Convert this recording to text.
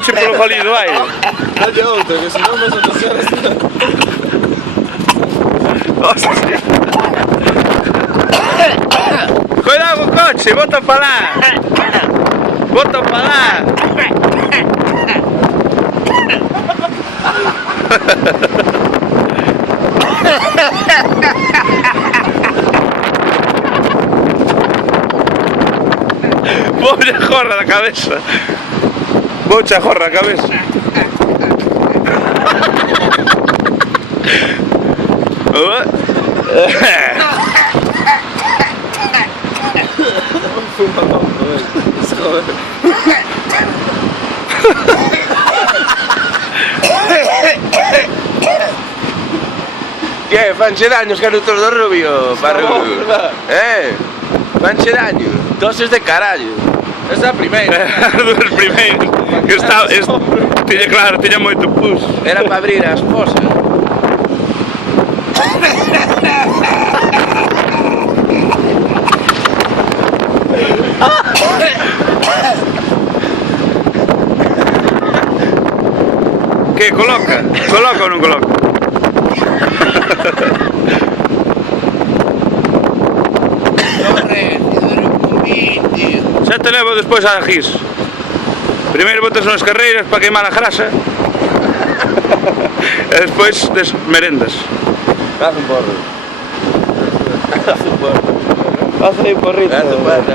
coche polo jolido aire. Dalle outra, que senón vas a pasar hasta... Hostia. Cuidado co coche, bota para lá. Bota para lá. Voulle a jorra da cabeza. Vouche a jorra a cabeza. Que, fanche daño os canutos do Rubio, barrudo. Fanche daño, toses de carallo. Esa é a primeira. Dos primeiros. Que está, tiña claro, tiña moito pus. Era para abrir as fosas. Que, coloca? Coloca ou non coloca? Xa te levo despois a Gis. Primeiro botas unhas carreiras para queimar a grasa. E despois merendas. Haz un porro. Haz un porro. Haz aí un porrito. Haz un porro.